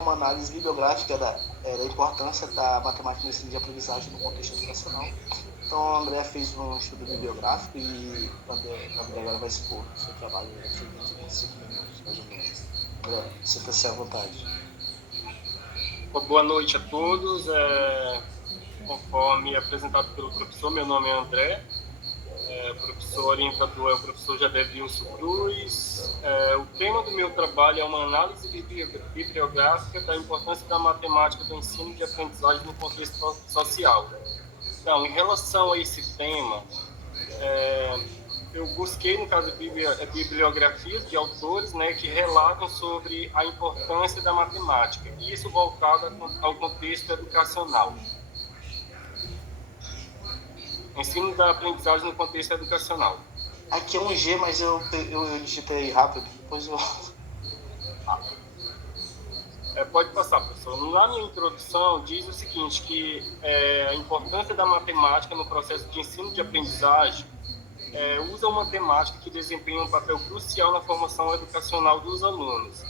uma análise bibliográfica da importância da matemática no ensino de aprendizagem no contexto educacional. Então, o André fez um estudo bibliográfico e o André agora vai expor o seu trabalho nos seguintes 5 minutos, mais ou menos. André, sinta-se à vontade. Boa noite a todos. Conforme apresentado pelo professor, meu nome é André. O professor orientador é o professor Jadevilson Cruz. O tema do meu trabalho é uma análise bibliográfica da importância da matemática do ensino de aprendizagem no contexto social. Então, em relação a esse tema, eu busquei, no caso, bibliografias de autores, né, que relatam sobre a importância da matemática, e isso voltado ao contexto educacional. Ensino da aprendizagem no contexto educacional. Aqui é um G, mas eu digitei rápido, depois eu... Pode passar, professor. Na minha introdução, diz o seguinte, que a importância da matemática no processo de ensino de aprendizagem usa uma temática que desempenha um papel crucial na formação educacional dos alunos.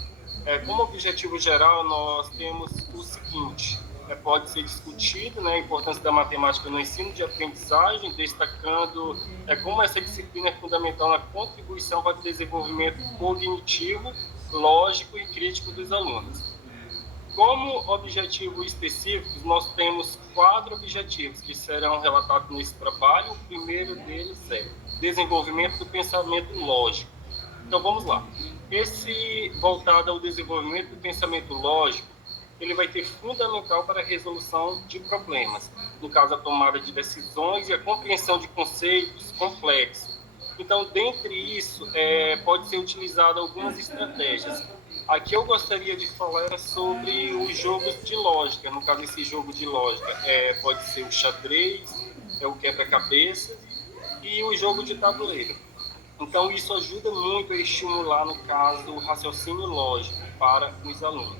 Como objetivo geral, nós temos o seguinte: pode ser discutido, né, a importância da matemática no ensino de aprendizagem, destacando como essa disciplina é fundamental na contribuição para o desenvolvimento cognitivo, lógico e crítico dos alunos. Como objetivos específicos, nós temos 4 objetivos que serão relatados nesse trabalho. O primeiro deles é desenvolvimento do pensamento lógico. Então, vamos lá. Esse voltado ao desenvolvimento do pensamento lógico, ele vai ser fundamental para a resolução de problemas, no caso, a tomada de decisões e a compreensão de conceitos complexos. Então, dentre isso, pode ser utilizado algumas estratégias. Aqui eu gostaria de falar sobre os jogos de lógica. No caso, esse jogo de lógica pode ser o xadrez, o quebra-cabeça e o jogo de tabuleiro. Então, isso ajuda muito a estimular, no caso, o raciocínio lógico para os alunos.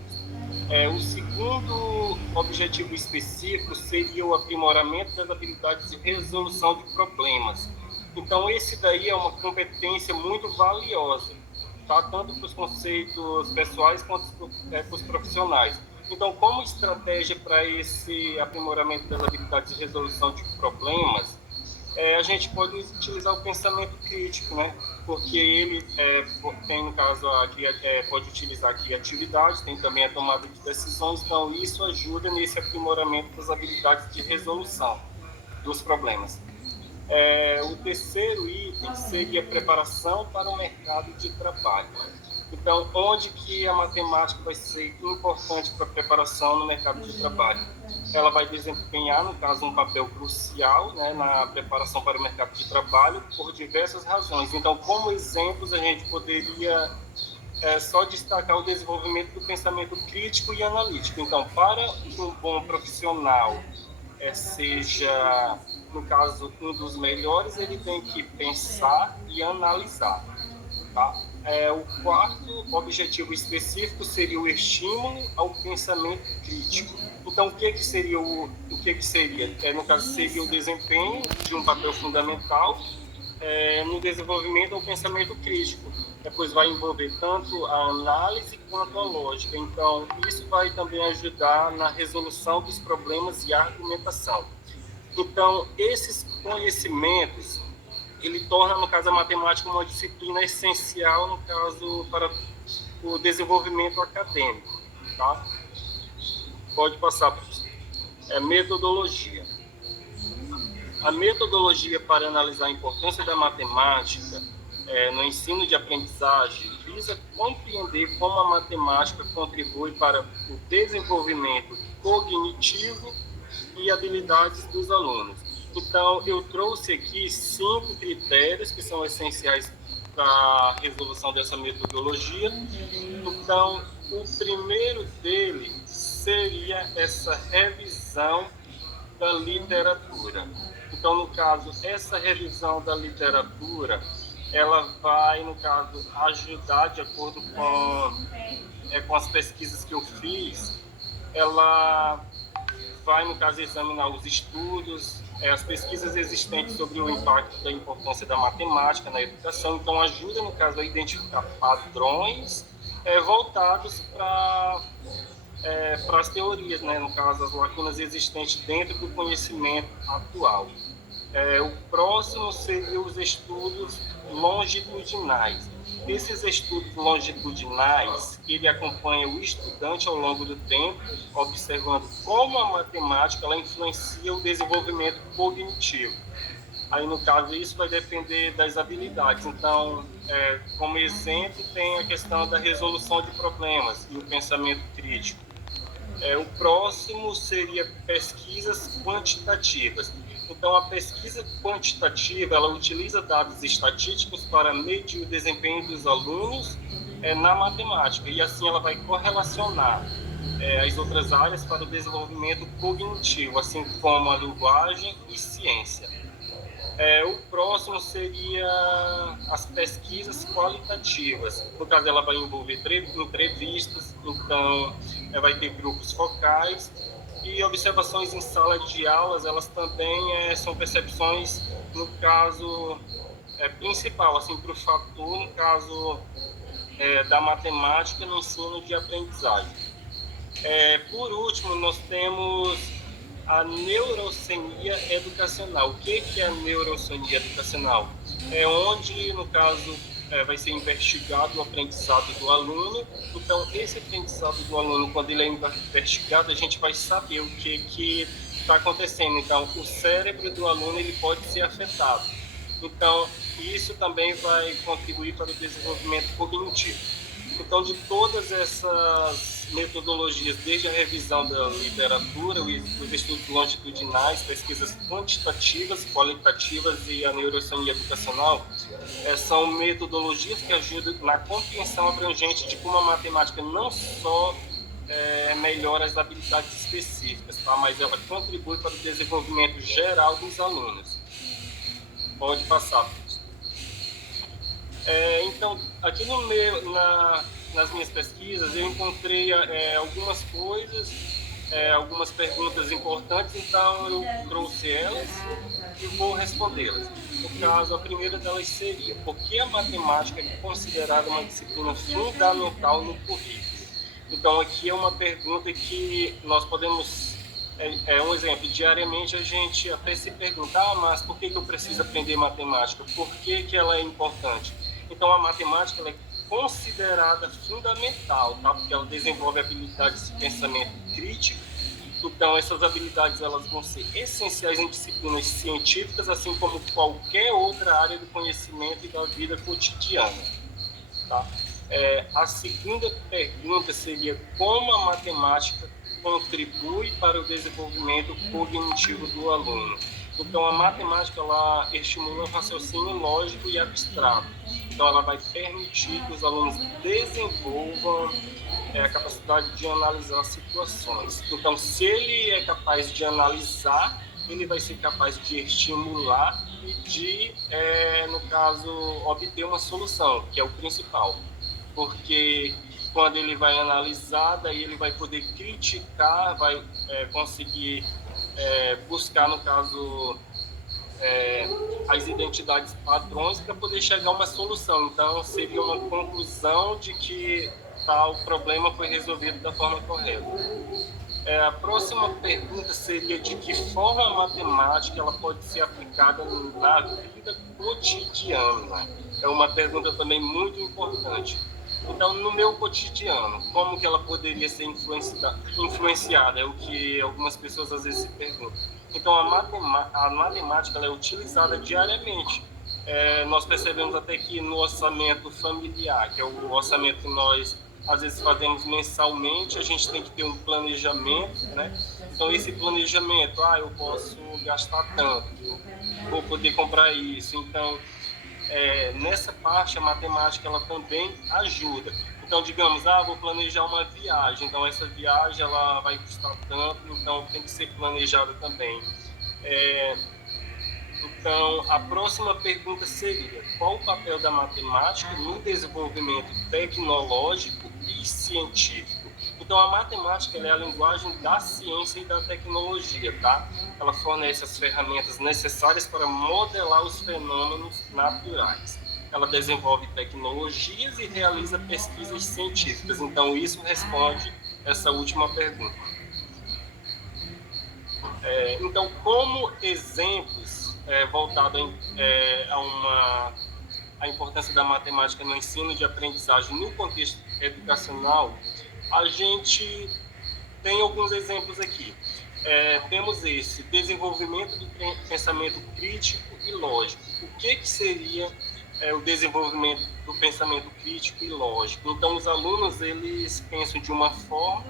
O segundo objetivo específico seria o aprimoramento das habilidades de resolução de problemas. Então, esse daí é uma competência muito valiosa, tá? Tanto para os conceitos pessoais quanto para os profissionais. Então, como estratégia para esse aprimoramento das habilidades de resolução de problemas, a gente pode utilizar o pensamento crítico, né? Porque ele tem, no caso, pode utilizar a criatividade, tem também a tomada de decisões, então isso ajuda nesse aprimoramento das habilidades de resolução dos problemas. O terceiro item seria a preparação para o mercado de trabalho. Então, onde que a matemática vai ser importante para a preparação no mercado de trabalho? Ela vai desempenhar, no caso, um papel crucial, né, na preparação para o mercado de trabalho por diversas razões. Então, como exemplos, a gente poderia só destacar o desenvolvimento do pensamento crítico e analítico. Então, para que um bom profissional seja, no caso, um dos melhores, ele tem que pensar e analisar. Tá? O quarto objetivo específico seria o estímulo ao pensamento crítico. Então, o que seria? No caso, seria o desempenho de um papel fundamental no desenvolvimento do pensamento crítico. Depois vai envolver tanto a análise quanto a lógica. Então, isso vai também ajudar na resolução dos problemas e a argumentação. Então, esses conhecimentos, ele torna, no caso, a matemática uma disciplina essencial, no caso, para o desenvolvimento acadêmico. Tá? Pode passar, professor. Metodologia. A metodologia para analisar a importância da matemática no ensino de aprendizagem visa compreender como a matemática contribui para o desenvolvimento cognitivo e habilidades dos alunos. Então, eu trouxe aqui 5 critérios que são essenciais para a resolução dessa metodologia. Então, o primeiro dele seria essa revisão da literatura. Então, no caso, essa revisão da literatura, ela vai, no caso, ajudar, de acordo com as pesquisas que eu fiz, ela vai, no caso, examinar os estudos, as pesquisas existentes sobre o impacto da importância da matemática na educação. Então, ajuda, no caso, a identificar padrões voltados para para as teorias, né? No caso, as lacunas existentes dentro do conhecimento atual. O próximo seria os estudos longitudinais. Esses estudos longitudinais, ele acompanha o estudante ao longo do tempo, observando como a matemática ela influencia o desenvolvimento cognitivo. Aí, no caso, isso vai depender das habilidades. Então, como exemplo, tem a questão da resolução de problemas e o pensamento crítico. O próximo seria pesquisas quantitativas. Então, a pesquisa quantitativa, ela utiliza dados estatísticos para medir o desempenho dos alunos na matemática, e assim ela vai correlacionar as outras áreas para o desenvolvimento cognitivo, assim como a linguagem e ciência. O próximo seria as pesquisas qualitativas. No caso, ela vai envolver entrevistas, então vai ter grupos focais e observações em sala de aulas. Elas também são percepções, no caso principal, assim, para o fator, no caso da matemática no ensino de aprendizagem. Por último, nós temos a neurocenia educacional. O que é a neurocenia educacional? É onde, no caso, vai ser investigado o aprendizado do aluno. Então, esse aprendizado do aluno, quando ele é investigado, a gente vai saber o que está acontecendo. Então, o cérebro do aluno ele pode ser afetado. Então, isso também vai contribuir para o desenvolvimento cognitivo. Então, de todas essas metodologias, desde a revisão da literatura, os estudos longitudinais, pesquisas quantitativas, qualitativas e a neurociencia educacional, são metodologias que ajudam na compreensão abrangente de como a matemática não só melhora as habilidades específicas, tá? Mas ela contribui para o desenvolvimento geral dos alunos. Pode passar, professor. Então, aqui nas minhas pesquisas, eu encontrei algumas coisas, algumas perguntas importantes, então eu trouxe elas e vou respondê-las. No caso, a primeira delas seria: por que a matemática é considerada uma disciplina fundamental no currículo? Então, aqui é uma pergunta que nós podemos... um exemplo, diariamente a gente até se pergunta: mas por que eu preciso aprender matemática? Por que ela é importante? Então, a matemática ela é considerada fundamental, tá? Porque ela desenvolve habilidades de pensamento crítico. Então, essas habilidades elas vão ser essenciais em disciplinas científicas, assim como qualquer outra área do conhecimento e da vida cotidiana, tá? A segunda pergunta seria: como a matemática contribui para o desenvolvimento cognitivo do aluno? Então, a matemática ela estimula o raciocínio lógico e abstrato. Então, ela vai permitir que os alunos desenvolvam a capacidade de analisar situações. Então, se ele é capaz de analisar, ele vai ser capaz de estimular e de, no caso, obter uma solução, que é o principal. Porque quando ele vai analisar, daí ele vai poder criticar, vai conseguir buscar, no caso, as identidades padrões para poder chegar a uma solução. Então, seria uma conclusão de que tal problema foi resolvido da forma correta. A próxima pergunta seria: de que forma a matemática ela pode ser aplicada na vida cotidiana? É uma pergunta também muito importante. Então, no meu cotidiano, como que ela poderia ser influenciada? É o que algumas pessoas às vezes se perguntam. Então, a matemática ela é utilizada diariamente. Nós percebemos até que no orçamento familiar, que é o orçamento que nós às vezes fazemos mensalmente, a gente tem que ter um planejamento, né? Então, esse planejamento, eu posso gastar tanto, vou poder comprar isso. Então, nessa parte, a matemática ela também ajuda. Então, digamos, vou planejar uma viagem, então essa viagem ela vai custar tanto, então tem que ser planejada também. Então, a próxima pergunta seria: qual o papel da matemática no desenvolvimento tecnológico e científico? Então, a matemática ela é a linguagem da ciência e da tecnologia, tá? Ela fornece as ferramentas necessárias para modelar os fenômenos naturais. Ela desenvolve tecnologias e realiza pesquisas científicas. Então, isso responde essa última pergunta. Então, como exemplos voltados a importância da matemática no ensino de aprendizagem no contexto educacional, a gente tem alguns exemplos aqui. Temos esse desenvolvimento do pensamento crítico e lógico. O que seria o desenvolvimento do pensamento crítico e lógico? Então, os alunos, eles pensam de uma forma,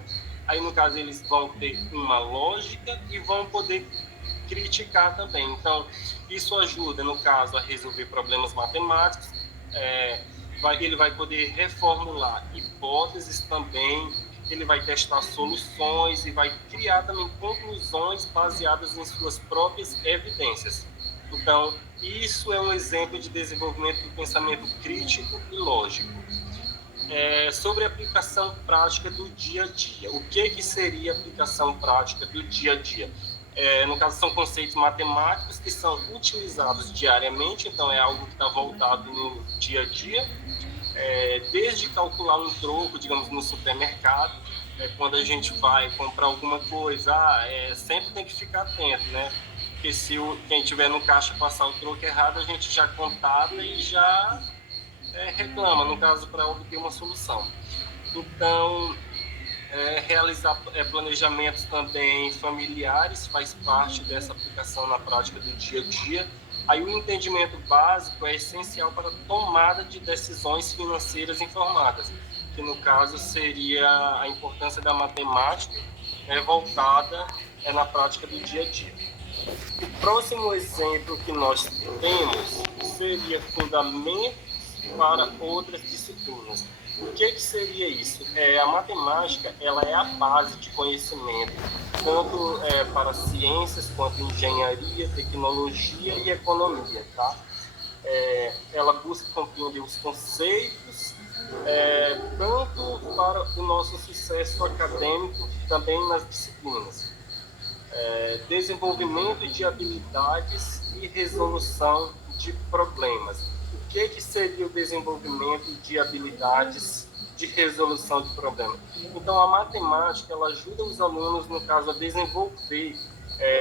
aí, no caso, eles vão ter uma lógica e vão poder criticar também. Então, isso ajuda, no caso, a resolver problemas matemáticos. Ele vai poder reformular hipóteses também, ele vai testar soluções e vai criar também conclusões baseadas em suas próprias evidências. Então, isso é um exemplo de desenvolvimento do pensamento crítico e lógico. Sobre a aplicação prática do dia a dia. O que seria aplicação prática do dia a dia? No caso, são conceitos matemáticos que são utilizados diariamente, então é algo que está voltado no dia a dia, desde calcular um troco, digamos, no supermercado, quando a gente vai comprar alguma coisa, sempre tem que ficar atento, né? Porque se quem tiver no caixa passar o troco errado, a gente já contata e já reclama, no caso, para obter uma solução. Então, realizar planejamentos também familiares faz parte dessa aplicação na prática do dia a dia. Aí o entendimento básico é essencial para a tomada de decisões financeiras informadas, que no caso seria a importância da matemática voltada na prática do dia a dia. O próximo exemplo que nós temos seria fundamentos para outras disciplinas. O que seria isso? A matemática, ela é a base de conhecimento, tanto para ciências quanto engenharia, tecnologia e economia, tá? Ela busca compreender os conceitos, tanto para o nosso sucesso acadêmico, também nas disciplinas. Desenvolvimento de habilidades e resolução de problemas. O que seria o desenvolvimento de habilidades de resolução de problemas? Então, a matemática, ela ajuda os alunos, no caso, a desenvolver,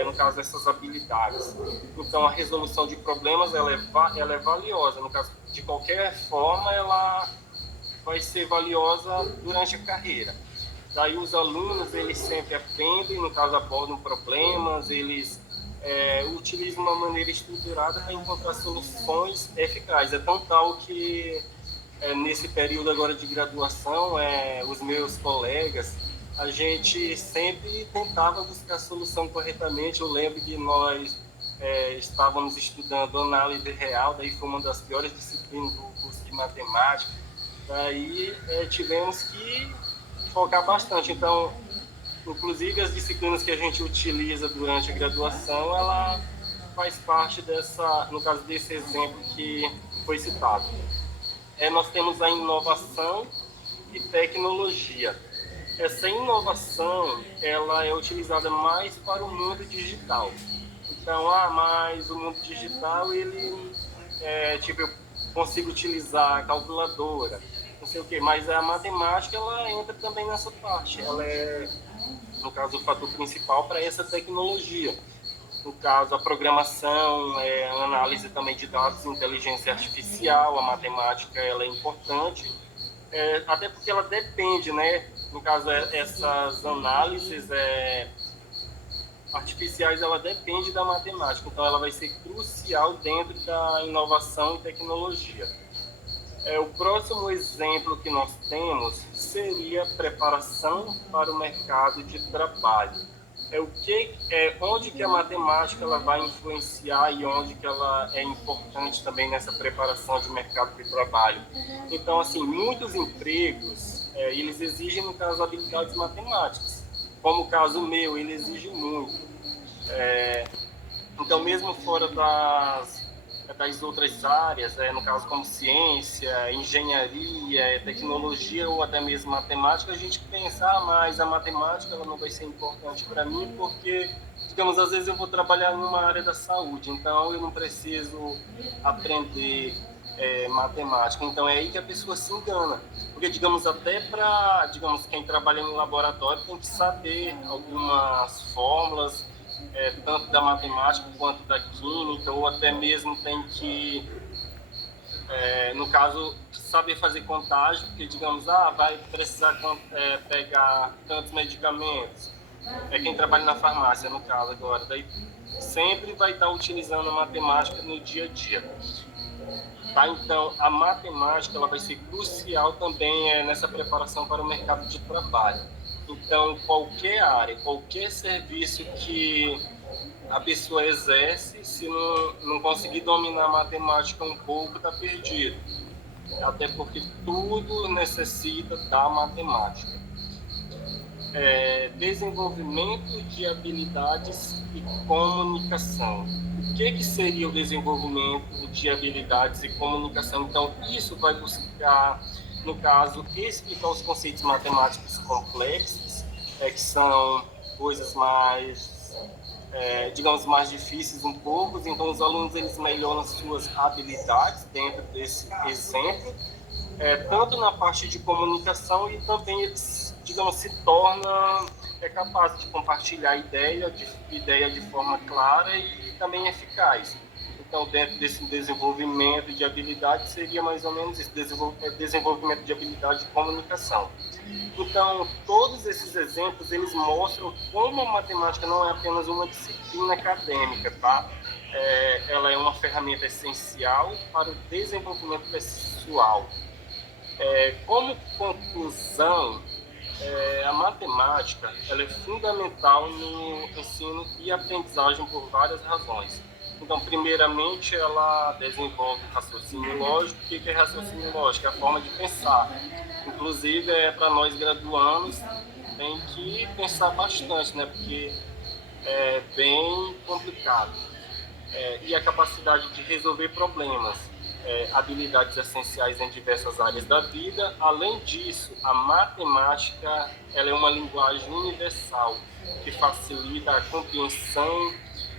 no caso, essas habilidades. Então, a resolução de problemas, ela é valiosa. No caso, de qualquer forma, ela vai ser valiosa durante a carreira. Daí, os alunos, eles sempre aprendem, no caso, abordam problemas, eles utilizam uma maneira estruturada para encontrar soluções eficazes. É tão tal que, nesse período agora de graduação, os meus colegas, a gente sempre tentava buscar a solução corretamente. Eu lembro que nós estávamos estudando análise real, daí foi uma das piores disciplinas do curso de matemática. Daí tivemos que focar bastante. Então, inclusive as disciplinas que a gente utiliza durante a graduação, ela faz parte no caso desse exemplo que foi citado. Nós temos a inovação e tecnologia. Essa inovação, ela é utilizada mais para o mundo digital. Então, mas o mundo digital, ele, eu consigo utilizar a calculadora, não sei o quê, mas a matemática, ela entra também nessa parte. Ela é, no caso, o fator principal para essa tecnologia. No caso, a programação, a análise também de dados, inteligência artificial, a matemática, ela é importante, até porque ela depende, né? No caso, essas análises artificiais, ela depende da matemática, então ela vai ser crucial dentro da inovação e tecnologia. O próximo exemplo que nós temos seria preparação para o mercado de trabalho. Onde que a matemática ela vai influenciar e onde que ela é importante também nessa preparação de mercado de trabalho. Então, assim, muitos empregos, eles exigem, no caso, habilidades matemáticas. Como o caso meu, ele exige muito. Então, mesmo fora das outras áreas, no caso como ciência, engenharia, tecnologia ou até mesmo matemática, a gente pensa, mas a matemática ela não vai ser importante para mim porque, digamos, às vezes eu vou trabalhar numa área da saúde, então eu não preciso aprender matemática. Então é aí que a pessoa se engana, Porque, digamos, até para, digamos, quem trabalha no laboratório tem que saber algumas fórmulas, tanto da matemática quanto da química, ou até mesmo tem que, no caso, saber fazer contagem, porque, digamos, vai precisar pegar tantos medicamentos. É quem trabalha na farmácia, no caso, agora. Daí sempre vai estar utilizando a matemática no dia a dia. Tá? Então, a matemática ela vai ser crucial também nessa preparação para o mercado de trabalho. Então, qualquer área, qualquer serviço que a pessoa exerce, se não conseguir dominar a matemática um pouco, está perdido. Até porque tudo necessita da matemática. Desenvolvimento de habilidades e comunicação. O que seria o desenvolvimento de habilidades e comunicação? Então, isso vai buscar, no caso, explicar os conceitos matemáticos complexos, que são coisas mais, digamos, mais difíceis um pouco. Então, os alunos eles melhoram suas habilidades dentro desse exemplo, tanto na parte de comunicação e também eles, digamos, se torna capaz de compartilhar ideia de forma clara e também eficaz. Então, dentro desse desenvolvimento de habilidade, seria mais ou menos isso, desenvolvimento de habilidade de comunicação. Então, todos esses exemplos, eles mostram como a matemática não é apenas uma disciplina acadêmica, tá? Ela é uma ferramenta essencial para o desenvolvimento pessoal. Como conclusão, a matemática ela é fundamental no ensino e aprendizagem por várias razões. Então, primeiramente, ela desenvolve raciocínio lógico. O que é raciocínio lógico? É a forma de pensar. Inclusive, para nós graduandos, tem que pensar bastante, né? Porque é bem complicado. E a capacidade de resolver problemas. Habilidades essenciais em diversas áreas da vida. Além disso, a matemática ela é uma linguagem universal que facilita a compreensão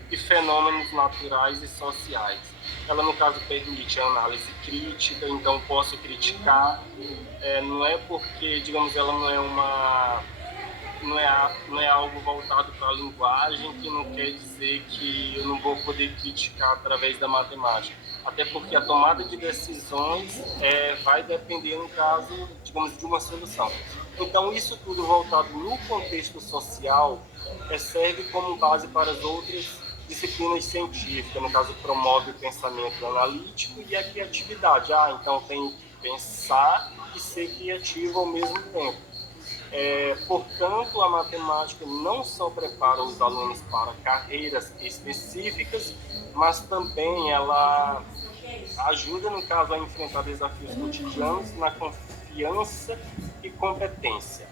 de fenômenos naturais e sociais. Ela, no caso, permite a análise crítica, então posso criticar, não é porque, digamos, ela não é algo voltado para a linguagem, que não quer dizer que eu não vou poder criticar através da matemática. Até porque a tomada de decisões vai depender, no caso, digamos, de uma solução. Então, isso tudo voltado no contexto social serve como base para as outras disciplinas científicas. No caso, promove o pensamento analítico e a criatividade. Então tem que pensar e ser criativo ao mesmo tempo. Portanto, a matemática não só prepara os alunos para carreiras específicas, mas também ela ajuda, no caso, a enfrentar desafios cotidianos na confiança e competência.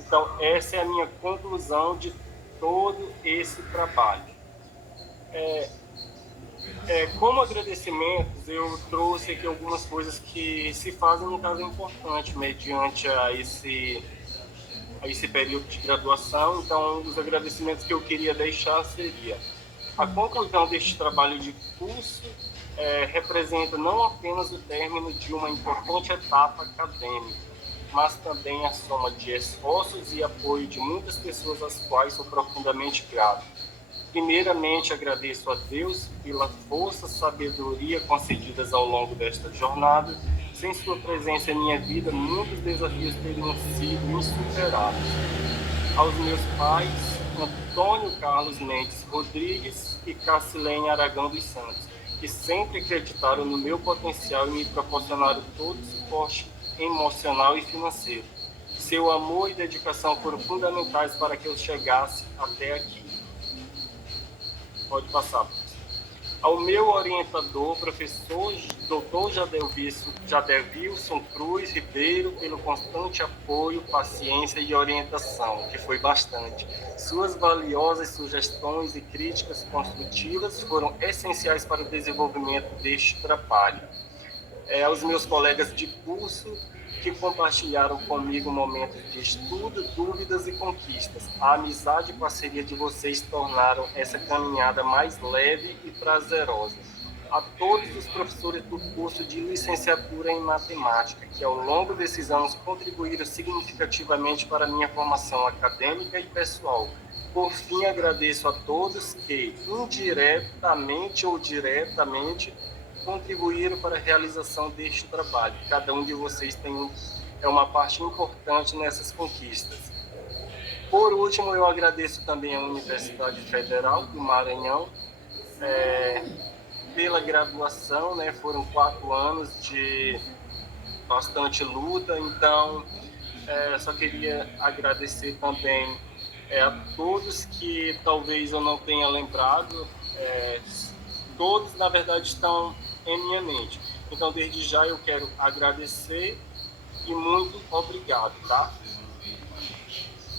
Então, essa é a minha conclusão de todo esse trabalho. Como agradecimentos, eu trouxe aqui algumas coisas que se fazem, no caso, importante mediante a esse período de graduação. Então, os agradecimentos que eu queria deixar seria: a conclusão deste trabalho de curso representa não apenas o término de uma importante etapa acadêmica, mas também a soma de esforços e apoio de muitas pessoas às quais sou profundamente grato. Primeiramente, agradeço a Deus pela força e sabedoria concedidas ao longo desta jornada. Sem sua presença em minha vida, muitos desafios teriam sido insuperados. Aos meus pais, Antônio Carlos Mendes Rodrigues e Cacilene Aragão dos Santos, que sempre acreditaram no meu potencial e me proporcionaram todo o suporte emocional e financeiro. Seu amor e dedicação foram fundamentais para que eu chegasse até aqui. Pode passar. Ao meu orientador, professor Dr. Jadelvilson Cruz Ribeiro, pelo constante apoio, paciência e orientação, que foi bastante. Suas valiosas sugestões e críticas construtivas foram essenciais para o desenvolvimento deste trabalho. Aos meus colegas de curso, que compartilharam comigo momentos de estudo, dúvidas e conquistas. A amizade e parceria de vocês tornaram essa caminhada mais leve e prazerosa. a todos os professores do curso de licenciatura em matemática, que ao longo desses anos contribuíram significativamente para a minha formação acadêmica e pessoal. Por fim, agradeço a todos que, indiretamente ou diretamente, contribuíram para a realização deste trabalho. Cada um de vocês é uma parte importante nessas conquistas. Por último, eu agradeço também à Universidade Federal do Maranhão pela graduação, né? Foram 4 anos de bastante luta, então só queria agradecer também a todos que talvez eu não tenha lembrado, todos na verdade estão em minha mente. Então desde já eu quero agradecer e muito obrigado, tá?